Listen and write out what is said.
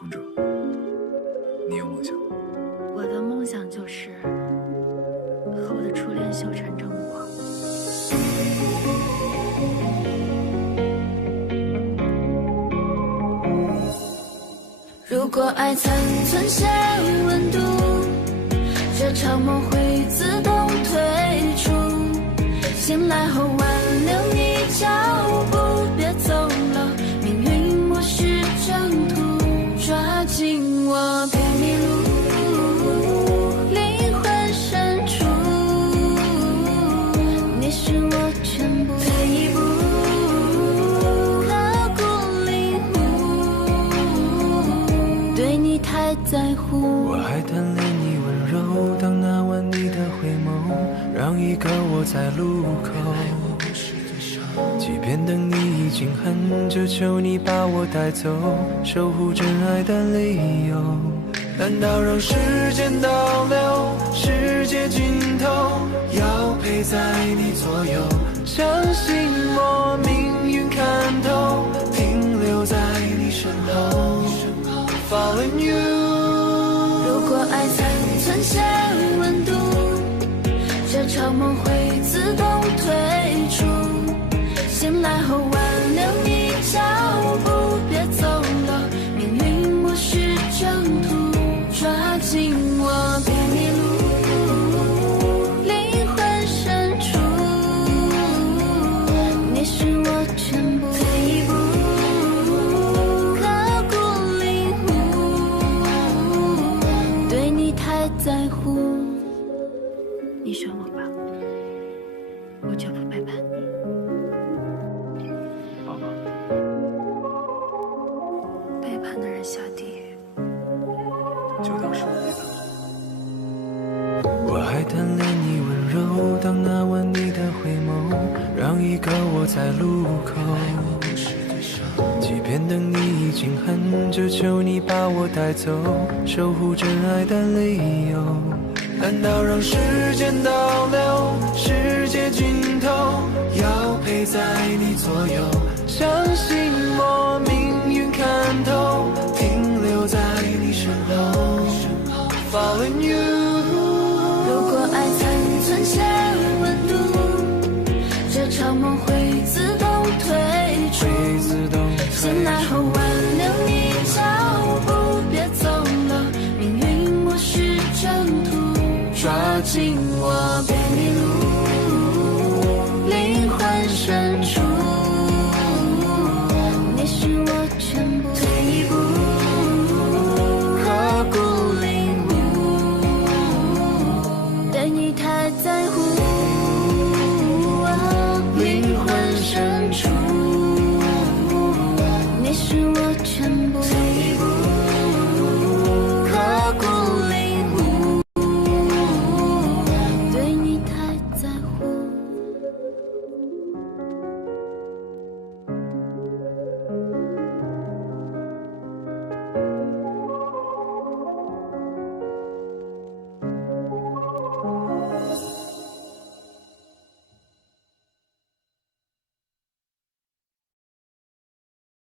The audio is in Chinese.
公主，你有梦想吗？我的梦想就是和我的初恋修成正果。如果爱残存些温度，这场梦会自动退出。醒来后挽留你脚步，别走了，命运默许征途，抓紧我别迷路，灵魂深处，你是我全部。退一步，刻骨领悟，对你太在乎。我还贪恋你温柔，当那晚你的回眸，让一个我在路口。即便等你已经很久，求你把我带走，守护真爱的理由。难道让时间倒流，世界尽头，要陪在你左右？相信我，命运看透，停留在你身后。Fall in you。如果爱残存些温度，这场梦会自动退出。醒来后挽留你脚步，别走了，命运默许征途，抓紧我别迷路，灵魂深处，你是我全部。退一步，刻骨领悟，对你太在乎。你选我吧，我绝不背叛你。好吧，背叛的人下地狱。就当是我背叛了。我还贪恋你温柔，当那晚你的回眸，让一个我在路口。即便等你已经很久，求你把我带走，守护真爱的理由。难道让时间倒流，世界尽头，要陪在你左右？相信我，命运看透，停留在你身后。Fall in you。如果爱残存些温度，这场梦会自动退出。醒来后挽留你脚步，别走了，命运默许征途，抓紧我别迷路。